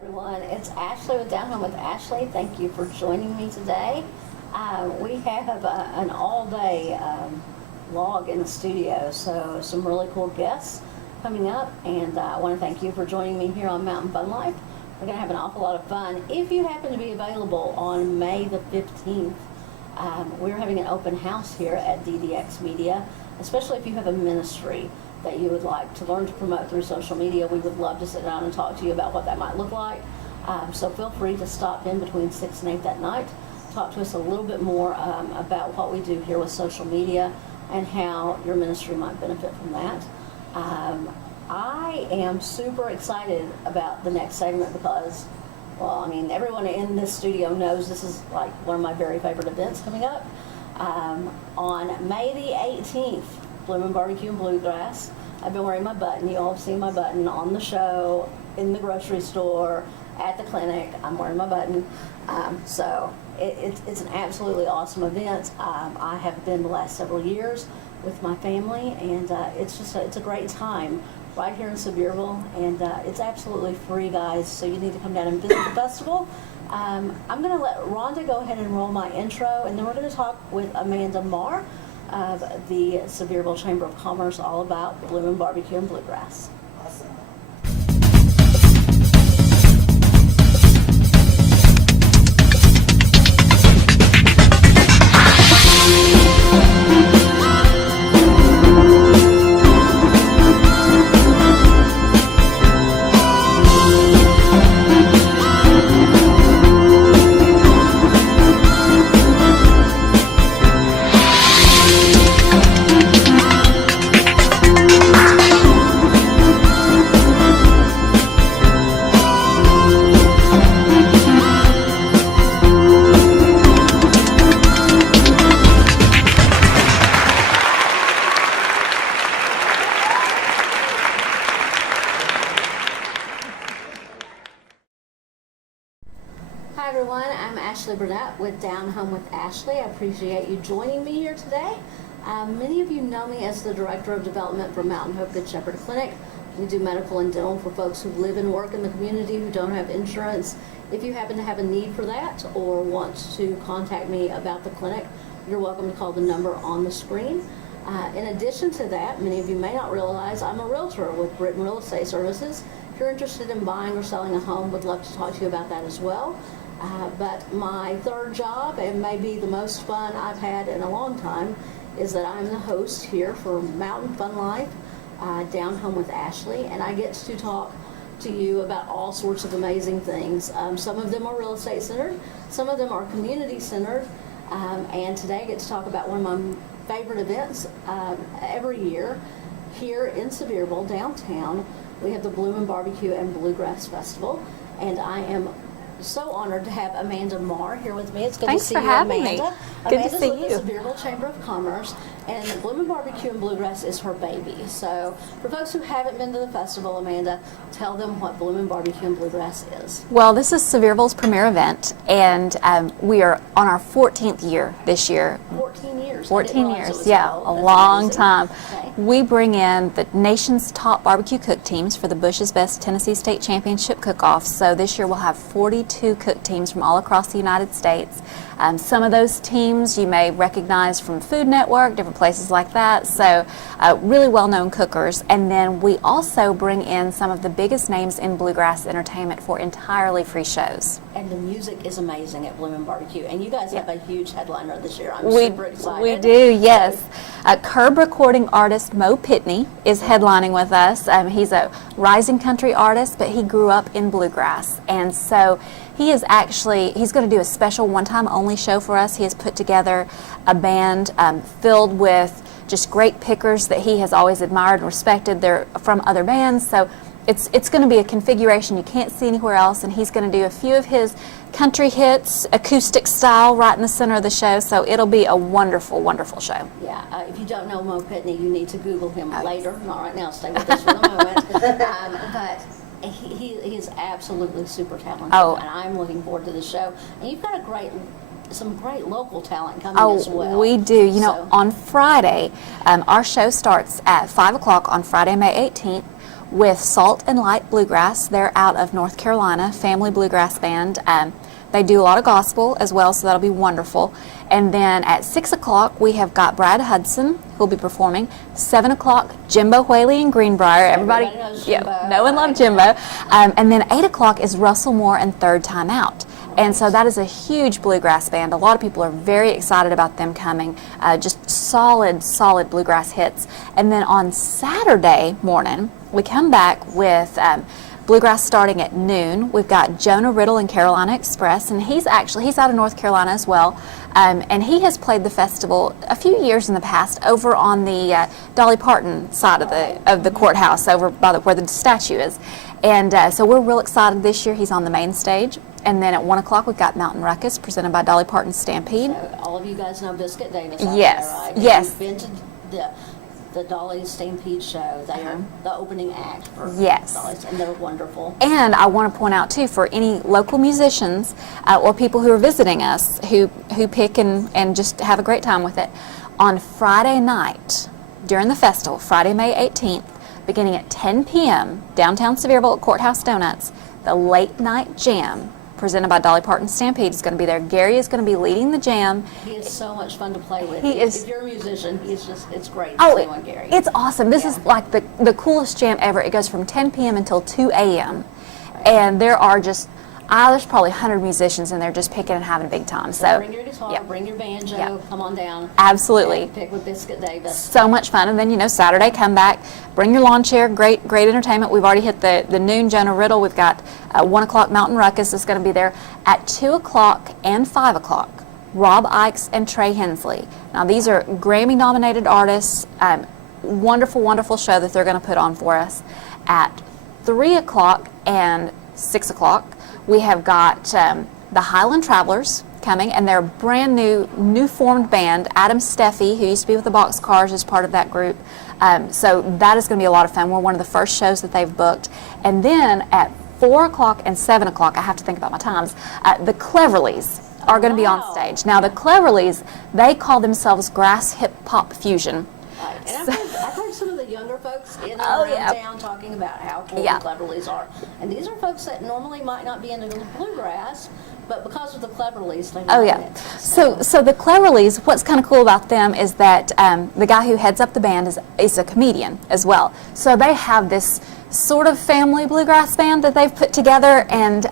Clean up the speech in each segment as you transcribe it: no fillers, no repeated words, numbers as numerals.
Everyone, it's Ashley with Down Home with Ashley. Thank you for joining me today. We have an all-day vlog in the studio, so some really cool guests coming up, and I want to thank you for joining me here on Mountain Fun Life. We're going to have an awful lot of fun. If you happen to be available on May the 15th, we're having an open house here at DDX Media, especially if you have a ministry that you would like to learn to promote through social media. We would love to sit down and talk to you about what that might look like. So feel free to stop in between 6 and 8 that night. Talk to us a little bit more about what we do here with social media and how your ministry might benefit from that. I am super excited about the next segment because, well, I mean, everyone in this studio knows this is like one of my very favorite events coming up. On May the 18th, Bloomin' Barbecue and Bluegrass. I've been wearing my button. You all have seen my button on the show, in the grocery store, at the clinic. I'm wearing my button. So it's an absolutely awesome event. I have been the last several years with my family, and it's a great time right here in Sevierville, and it's absolutely free, guys, so you need to come down and visit the festival. I'm going to let Rhonda go ahead and roll my intro, and then we're going to talk with Amanda Marr of the Sevierville Chamber of Commerce all about Bloomin' Barbecue and Bluegrass. Awesome. Hi everyone, I'm Ashley Burnett with Down Home with Ashley. I appreciate you joining me here today. Many of you know me as the Director of Development for Mountain Hope Good Shepherd Clinic. We do medical and dental for folks who live and work in the community who don't have insurance. If you happen to have a need for that or want to contact me about the clinic, you're welcome to call the number on the screen. In addition to that, many of you may not realize I'm a realtor with Britton Real Estate Services. If you're interested in buying or selling a home, would love to talk to you about that as well. But my third job, and maybe the most fun I've had in a long time, is that I'm the host here for Mountain Fun Life, Down Home with Ashley, and I get to talk to you about all sorts of amazing things. Some of them are real estate centered, some of them are community centered, and today I get to talk about one of my favorite events every year here in Sevierville, downtown. We have the Bloomin' Barbecue and Bluegrass Festival, and I am so honored to have Amanda Marr here with me. It's good Thanks to see for you, having Amanda. me. Good Amanda's to see with you. the Sevierville Chamber of Commerce, and Bloomin' Barbecue and Bluegrass is her baby. So for folks who haven't been to the festival, Amanda, tell them what Bloomin' Barbecue and Bluegrass is. Well, this is Sevierville's premier event, and we are on our 14th year this year. 14 years. 14 years, yeah, a long time. Okay. We bring in the nation's top barbecue cook teams for the Bush's Best Tennessee State Championship cook-offs. So this year we'll have 42 cook teams from all across the United States. Some of those teams you may recognize from Food Network, different places like that. So really well-known cookers. And then we also bring in some of the biggest names in bluegrass entertainment for entirely free shows. And the music is amazing at Bloomin' Barbecue. And you guys have a huge headliner this year. I'm We, super excited. we do, yes. Curb recording artist Mo Pitney is headlining with us. He's a rising country artist, but he grew up in bluegrass. And so he's going to do a special one-time only show for us. He has put together a band filled with just great pickers that he has always admired and respected. They're from other bands, so it's going to be a configuration you can't see anywhere else, and he's going to do a few of his country hits, acoustic style, right in the center of the show, so it'll be a wonderful, wonderful show. Yeah, if you don't know Mo Pitney, you need to Google him later. Not right now, stay with us for the moment. But he is absolutely super talented, and I'm looking forward to the show. And you've got some great local talent coming as well. We do. You know, on Friday, our show starts at 5 o'clock on Friday, May 18th. with Salt and Light Bluegrass. They're out of North Carolina, family bluegrass band. They do a lot of gospel as well, so that'll be wonderful. And then at 6 o'clock, we have got Brad Hudson, who'll be performing. 7 o'clock, Jimbo Whaley in Greenbrier. Everybody knows Jimbo, know and love Jimbo. And then 8 o'clock is Russell Moore and Third Time Out. And so that is a huge bluegrass band. A lot of people are very excited about them coming. Just solid bluegrass hits. And then on Saturday morning, we come back with bluegrass starting at noon. We've got Jonah Riddle and Carolina Express, and he's out of North Carolina as well. And he has played the festival a few years in the past over on the Dolly Parton side of the courthouse, over by where the statue is. And so we're real excited this year. He's on the main stage. And then at 1 o'clock, we've got Mountain Ruckus presented by Dolly Parton Stampede. So all of you guys know Biscuit Davis out Yes, there, right? yes. You've been to the Dolly Stampede show. They are the opening act for Yes. Dolly's, and they're wonderful. And I want to point out, too, for any local musicians or people who are visiting us who pick and just have a great time with it, on Friday night during the festival, Friday, May 18th, beginning at 10 p.m., downtown Sevierville at Courthouse Donuts, the Late Night Jam presented by Dolly Parton Stampede is going to be there. Gary is going to be leading the jam. He is so much fun to play with. He is. If you're a musician, it's great to Oh, see on Gary. it's awesome. This is like the coolest jam ever. It goes from 10 p.m. until 2 a.m. And there are just, there's probably 100 musicians in there just picking and having a big time. So bring your guitar, yep. bring your banjo, Yep. come on down. Absolutely. And pick with Biscuit Davis. So much fun. And then, Saturday, come back, bring your lawn chair, great entertainment. We've already hit the noon Jonah Riddle. We've got 1 o'clock Mountain Ruckus is going to be there. At 2 o'clock and 5 o'clock, Rob Ikes and Trey Hensley. Now, these are Grammy-nominated artists. Wonderful show that they're going to put on for us. At 3 o'clock and 6 o'clock, we have got the Highland Travelers coming, and they're a brand new formed band. Adam Steffi, who used to be with the Boxcars, is part of that group. So that is going to be a lot of fun. We're one of the first shows that they've booked. And then at 4 o'clock and 7 o'clock, I have to think about my times, the Cleverleys are going to be on Wow. stage. Now, the Cleverleys, they call themselves Grass Hip Hop Fusion. Right. And I've heard some of the younger folks in and Oh, around yeah. town talking about how cool Yeah. the Cleverleys are. And these are folks that normally might not be into bluegrass, but because of the Cleverleys, they Oh love yeah. it. So the Cleverleys, what's kind of cool about them is that the guy who heads up the band is a comedian as well. So they have this sort of family bluegrass band that they've put together, and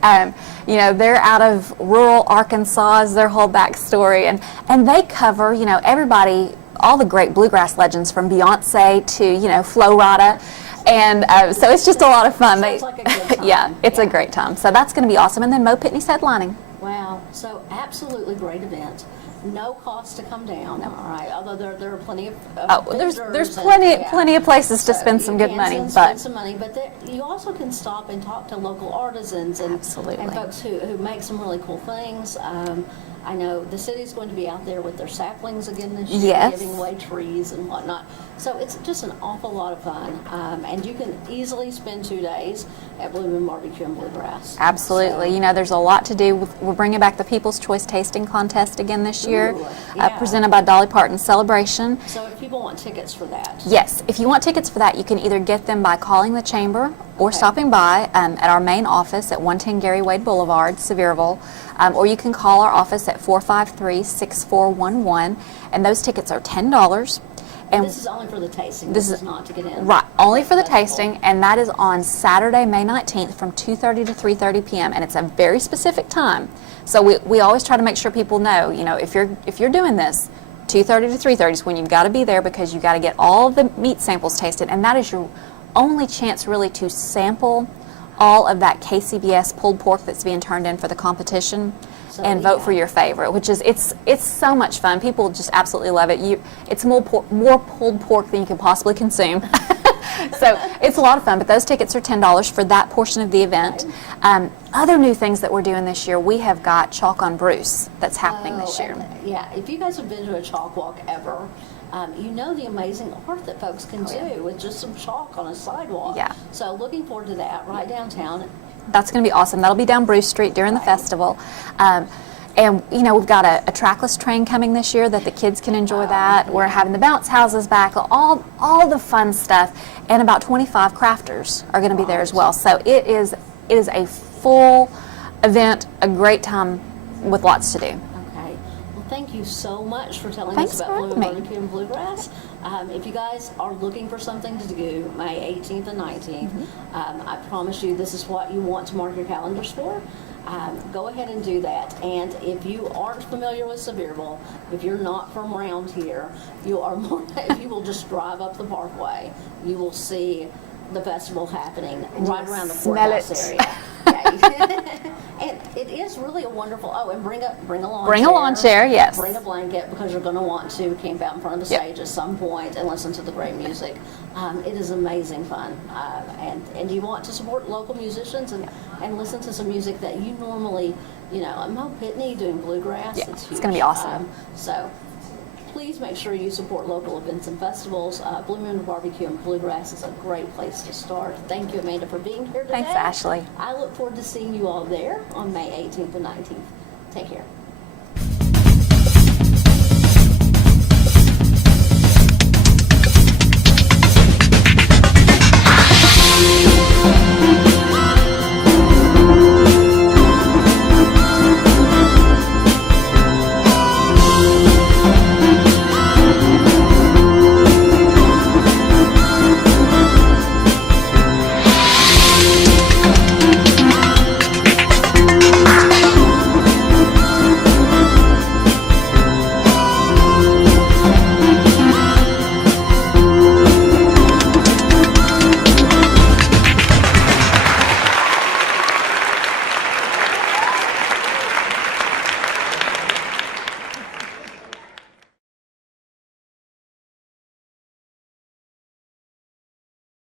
they're out of rural Arkansas is their whole backstory, and they cover everybody, all the great bluegrass legends from Beyonce to Flo Rida. And so it's just a lot of fun. Sounds like a good time. Yeah, it's a Yeah. great time. So that's going to be awesome. And then Mo Pitney's headlining. Wow. So absolutely great event. No cost to come down. All right. Although there are plenty of There's vendors plenty of places to So spend some you good can money, spend but some money, but you also can stop and talk to local artisans and Absolutely. folks who make some really cool things. I know the city's going to be out there with their saplings again this year, Yes. giving away trees and whatnot. So it's just an awful lot of fun, and you can easily spend 2 days at Blue Moon Barbecue and Bluegrass. absolutely. So, There's a lot to do. We're bringing back the People's Choice Tasting Contest again this year, Ooh, yeah. presented by Dolly Parton Celebration. so if people want tickets for that, Yes, if you want tickets for that, you can either get them by calling the chamber or Okay. stopping by at our main office at 110 Gary Wade Boulevard, Sevierville, or you can call our office at 453-6411, and those tickets are $10. And this is only for the tasting. This This is- is not to get in. right, only for the Festival. tasting, and that is on Saturday, May 19th from 2:30 to 3:30 p.m. and it's a very specific time. So we always try to make sure people know, if you're doing this, 2:30 to 3:30 is when you've got to be there, because you've got to get all of the meat samples tasted, and that is your only chance really to sample all of that KCBS pulled pork that's being turned in for the competition. So, And vote yeah. for your favorite, which is it's so much fun. People just absolutely love it. It's more pulled pork than you can possibly consume. So it's a lot of fun, but those tickets are $10 for that portion of the event. Other new things that we're doing this year, we have got Chalk on Bruce that's happening this year. And, yeah, if you guys have been to a chalk walk ever, you know the amazing art that folks can do with just some chalk on a sidewalk. Yeah. So looking forward to that right downtown. That's going to be awesome. That'll be down Bruce Street during the Right. festival. And, you know, we've got a trackless train coming this year that the kids can enjoy that. We're having the bounce houses back, all the fun stuff. And about 25 crafters are going to be there as well. So it is a full event, a great time with lots to do. Okay. Well, thank you so much for telling Thanks us about for Blooming having me. Barbecue and Bluegrass. If you guys are looking for something to do May 18th and 19th, I promise you this is what you want to mark your calendars for. Go ahead and do that. And if you aren't familiar with Sevierville, if you're not from around here, you are more, if you will just drive up the parkway, you will see the festival happening right around the smell courthouse it. area. Yeah. And it is really a wonderful, and bring a lawn chair. Bring a lawn chair, yes. Bring a blanket, because you're going to want to camp out in front of the Yep. stage at some point and listen to the great music. It is amazing fun. And you want to support local musicians and listen to some music that you normally, you know, Mo Pitney doing bluegrass. Yeah, It's it's huge. gonna be awesome. So please make sure you support local events and festivals. Blue Moon Barbecue and Bluegrass is a great place to start. Thank you, Amanda, for being here today. Thanks, Ashley. I look forward to seeing you all there on May 18th and 19th. Take care.